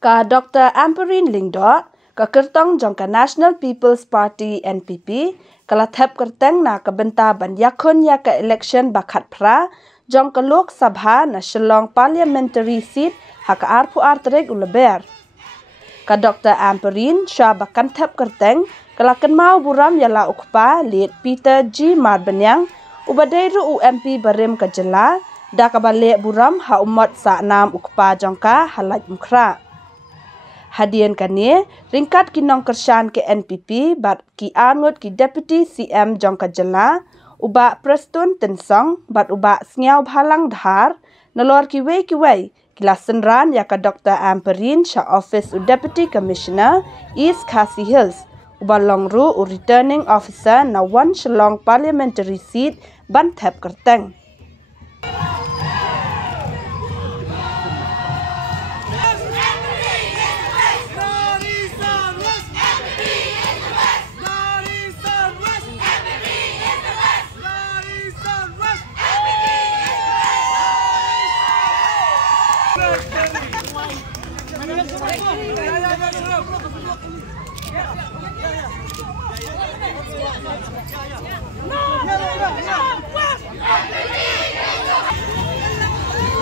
Ka Dr. Amperine Lingdo, ka kertong jong ka National People's Party NPP, kala thep kerteng na ka benta ban yakun ya ka election bakat pra, jong ka Lok Sabha na Shillong Parliamentary Seat haka arpu artrek uleber. Ka Dr. Amperine sya bakan thep kerteng, kala kenmau buram yala ukpa liat Peter G. Marbanyang, ubadairu UMP barim ka jela, da ka balik buram ha umat sa enam ukpa jongka halaj mukra. Hadian kani ringkat kinong kersan ke NPP bat ki angut ki Deputy CM jongka jela uba Prestun Tensong bat uba Sngau Bhalang Dhar nalor ki wei kila senran ya ka Dr. Amperine sha Office u Deputy Commissioner East Khasi Hills uba longru u Returning Officer na Wan Shillong Parliamentary Seat ban thep kerteng.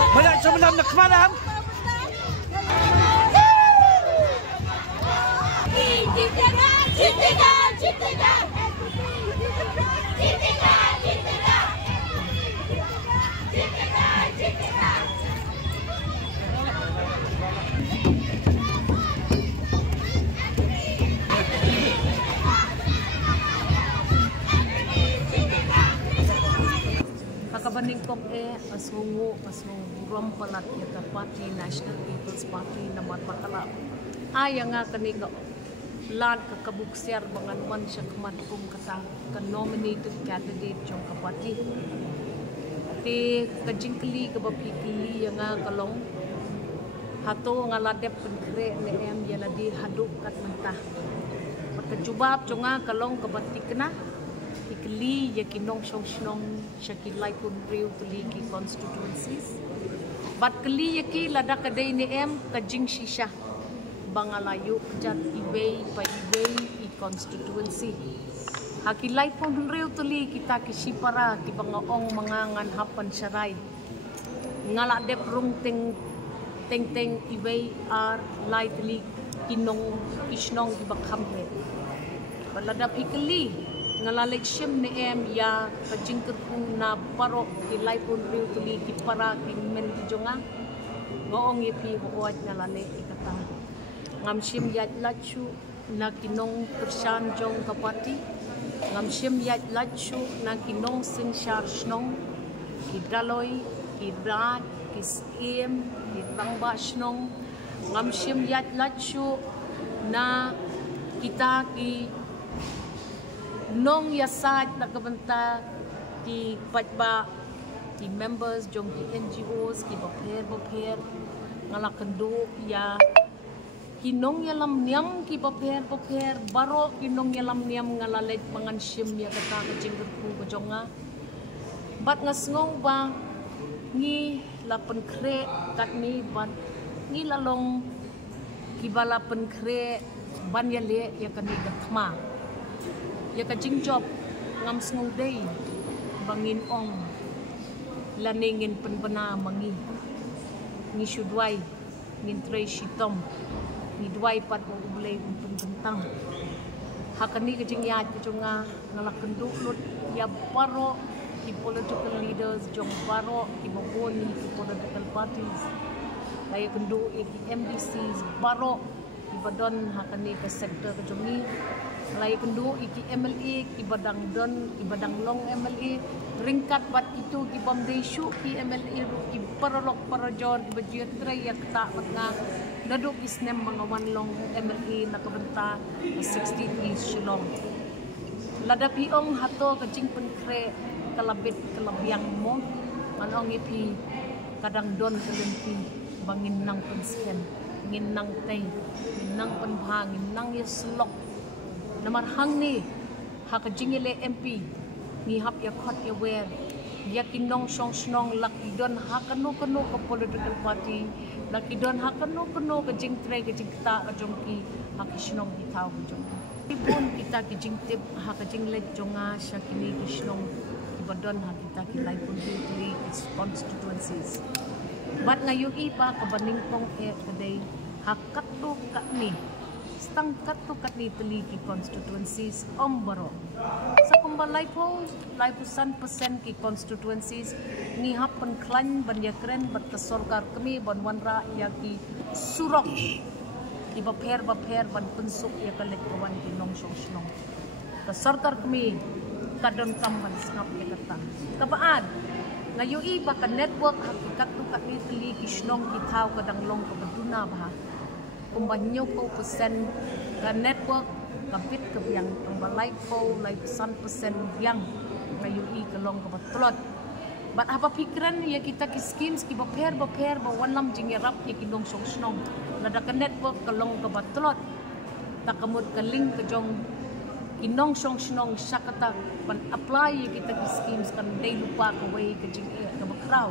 Banyak sebenarnya nak kemana? Kabaning kong asungu buram palat ya party National People's Party namat patala ay nga kani ka lan ka kabuksir bangan man siya kumadkong kata ka nominated candidate jong ka party ti kajingkli ka bapikili nga kalong hato nga ladep penkre ne em yana di haduk kat mentah pagkajubab jong nga kalong kabatik na ikli ya kinong shnong shakilai pun riu tuli ki constituencies bat kli ya ki lada kadai ni em kajing shisha bangalayu jat iwei pa iwei i constituency hakilai pun riu tuli kita ki sipara ki bangaong mangangan hapan syarai ngala dep rung teng iwei ar lai tuli kinong isnong ki bakhamre balada pikli ngalalek sim ne em ya kajingker pun na paro kilai pun riu tuli ki para ki men ki jonga ngoong ipi hoat ngalale ikata ngam sim yat lachu na kinong kersan jong kapati ngam sim yat lachu na kinong sin shar snong ki daloi ki rat ki siem ki tangba snong ngam sim yat lachu na kita ki nong yasad na kabanta ki patba ki members jong ki NGOs ki bapher ngalakando ya kinong yalam niam ki bapher baro kinong yalam niam ngalalet mangan sim ya kata kajingker ku bajonga bat ngasngong ba ngi lapen kre kat ni ban ngi lalong ki balapen kre ban yale ya kani gatma ya kajing job ngam sngong day bangin ong laningin penbena mangi ni shudwai ngin tray shitom ni dwai pat mo ulay umpun bentang hakani kajing ya kajunga ngalakendu lut ya paro ki political leaders jong paro ki babon ki political parties lay kendu ki MDCs paro ki badon hakani ka sector kajungi lay kendu iki MLA ki badang don ki badang long MLA ringkat bat itu ki bamdesu ki MLA ki parolok parajor ki bajiat tray yak ta matnga naduk isnem mga wanlong MLA nakabenta 16 East Shillong ladapi ong hato kajing penkre kalabit kalabyang mo manong ipi kadang don kalempi bangin nang pensken ngin nang tay ngin nang penbhang ngin nang yeslok namar hang ni hak jingile MP ni hap ya khot ya wer ya kinong song snong lakidon hakano kano ke political party lakidon hakano kano ke jing tre ke jing ta ke jongki hak snong ki tau ke jong ibun kita ki jing tip hak jing le jonga syakini ki snong ki badon hak kita ki lai pun di its constituencies but ngayon iba ka baning tong e today hak katu kat ni stang katu kat ni teli ki constituencies ombaro sa kumbalay po 100% ki constituencies ni happen klan banyakren bat kesorkar kami ban wanra ya ki surok ki baper ban pensuk ya kalit kawan ki nong song snong kesorkar kami kadon kamban skap ya kata kabaan ngayon iba ka network hakikat tu kat ni teli ki snong ki tau kadang long ka baduna bah kumbanyo po persen ka network kapit ke yang balai po 100% yang ngayon kalong ka batlot but apa pikiran ya kita ki schemes ki baper ba wanlam jingerap ya kinong song snong lada ka network kalong ka batlot takamot ka link ka jong kinong song snong sakata pan apply ya kita ki schemes kan day lupa ka way ka jing ka bakraw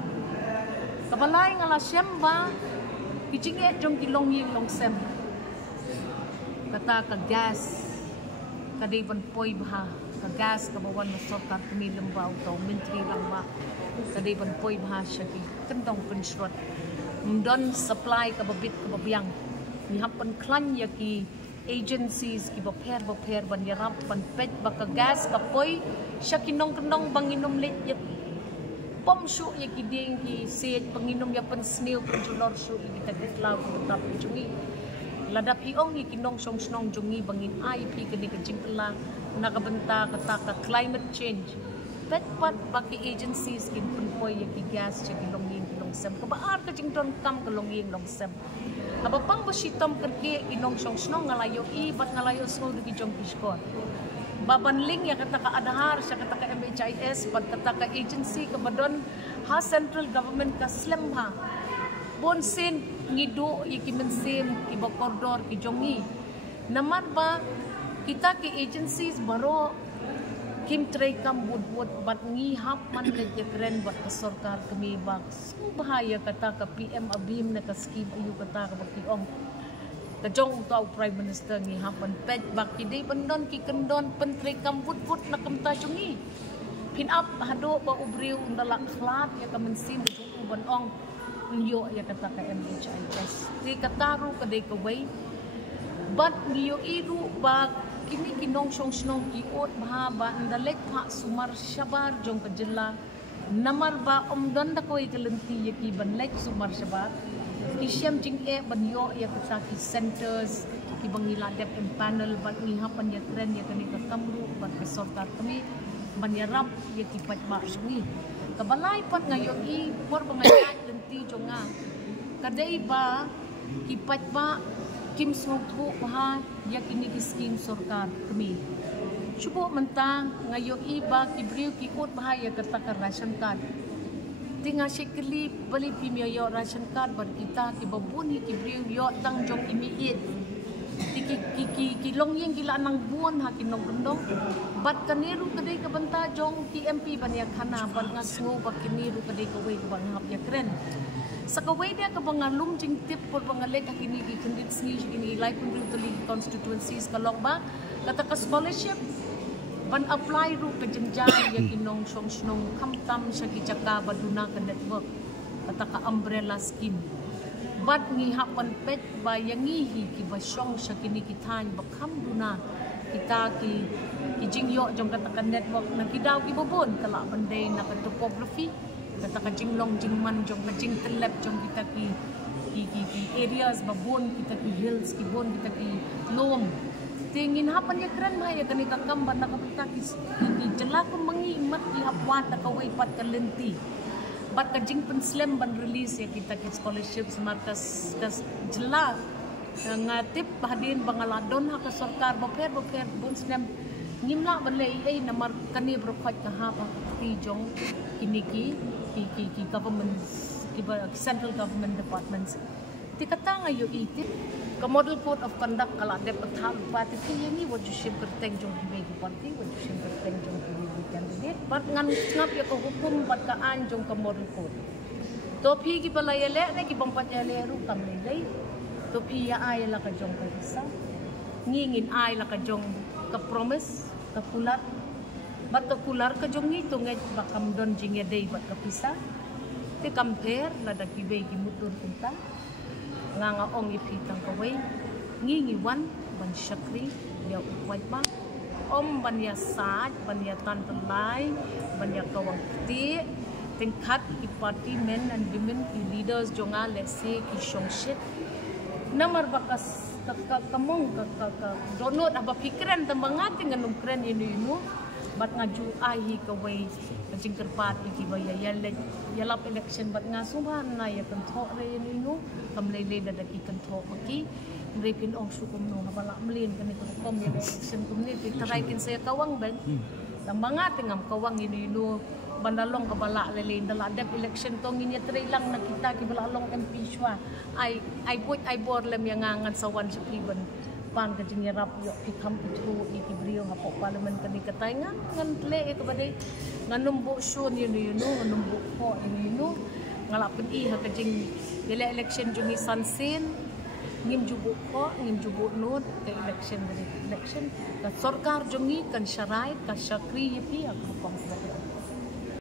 kabalay ngala syamba ki jing jong kilong ying long sem kata ka gas kadai ban poi bah ka gas ka bawan na sorkar kami lembau tau menteri lamba kadai ban poi bah syaki kendong pensrot mdon supply ka babit ka babyang ni happen klan ya ki agencies ki baper ban yarap ban pet ba ka gas ka poi syaki nong kendong banginom lit ya pom syu ya ki ding ki set panginom ya pen snail penjulor syu kita ditlaw tetap jungi ladap hiong ni kinong song snong jungi bangin IP kini kejing telang nakabenta kata ka climate change pet pat baki agencies kin punpoy ya ki gas cha kilongin kilong sem kabaar kejing don kam kilongin long sem aba pang basitom kerke kinong song snong ngalayo i bat ngalayo snong di jong kiskor babanling ya kata ka adhar sa kata ka MHIS bat kata ka agency ka badon ha central government ka slem ha bonsin ngido ikimensim iba koridor ki jongi naman ba kita ki agencies baro kim tray kam wood bat ngi hap man ke kren bat kesorkar kami bak bahaya kata ka PM abim na ka scheme ayu kata ka bakiong ka jong tau prime minister ngi hapan pet bak kidai bandon ki kendon pentray kam wood na kamta jongi pin up hado ba ubriu ndala khlat ya ka mensim du ban ong nyo ya kata ka MHIS di kataru kadai kaway but nyo iru ba kini kinong song snong kiot bahaba ndalek ha sumar syabar jong kajela namar ba omdon da koy kalenti ya ki banlek sumar syabar kisyam jing banyo ya kata ki centers ki bangila dep panel bat ni hapan ya trend ya kani ka kamru bat kesorkar kami banyarap ya ki pat ba sungi kabalay pat ngayon i por bangayat lenti jonga kadai ba kipat ba kim songtho ha yak ini kiskin sorkar kami subo mentang ngayon i ba kibriu kikot ba ya kata ka ration card tinga sikli bali pimiyo ration card bar kita kibabuni kibriu yo tang jong imiit ki longyeng gila nang buon ha kinong kendong bat kaniru kadai ka banta jong TMP banyak kana ban ngasngo ba kiniru kadai ka way ka hap ya kren sa kaway dia ka bangalum jing tip por bangalek ka kini ki kendit sni kini lai pun tuli constituencies kalong ba kata ka scholarship ban apply ru ka jenjang ya kinong song snong kamtam sa kijaka baduna ka network kata ka umbrella scheme bat ngi hapan pet bayangi ki basyong sa kini kitan bakam duna kita ki jingyo jong kata ka network na kidaw ki bobon kala banday na ka topography kata ka jinglong jingman jong ka jing telep jong kita ki areas babon kita ki hills ki bon kita ki lom tingin hapan ya keren ma ya kani ka kamban na kapita ki jela ko mangi mat ki hapwat ka way pat ka lenti bat ka jing penslam ban release ya kita ki scholarships markas kas jela ngatip bahadin bangaladon ha ka sorkar baper bon slam ngimla banle ai namar kani brokhot ka ha pa ti jong kiniki ki government ki central government departments Tikata nga yo iti. Ka model code of conduct kala de patham pati ni what you should protect jong big party what you should protect jong big candidate but ngan ngap ya ko hukum pat ka an jong ka model code. To phi ki palayale ne ki bang patyale ru kam lay. To phi ya ay la ka jong ka isa. Ngingin ay la ka jong ka promise ka kulat. Bat ka kular ka jong ni to ngai bakam don jinge day bat ka pisa. Ti compare la da ki be ki mutur punta. Nga ong ipitang kaway ngingi wan ban syakri ya uway pa om ban ya saat ban ya tantalay ban ya kawang ti tingkat ki party men and women ki leaders jonga let's say ki shongshit namar bakas kamong donot aba pikiran tambangati nganum kren inu bat ngaju ahi kaway jingker party ki baya yalap election bat nga suban na ya kanto re inu kamlele da daki kanto maki repin ong sukum no habala mlin kani ko kom ya election community taray kin saya kawang ben tambangati ngam kawang inu bandalong kabala lele dala dep election tong inya tray lang nakita ki balalong MP shwa ay put ay bor lam yang ngangan sawan sa piban pan ka jinyarap yo ikam itu ikibrio hapo parliament kani katay ngan le ka baday nganumbu shun yun nganumbu ko yun ngalapin iha ka jing election jungi sansin ngim jubu ko ngim jubu nod ka election ka sarkar jungi kan syarait ka syakri yapi ako pang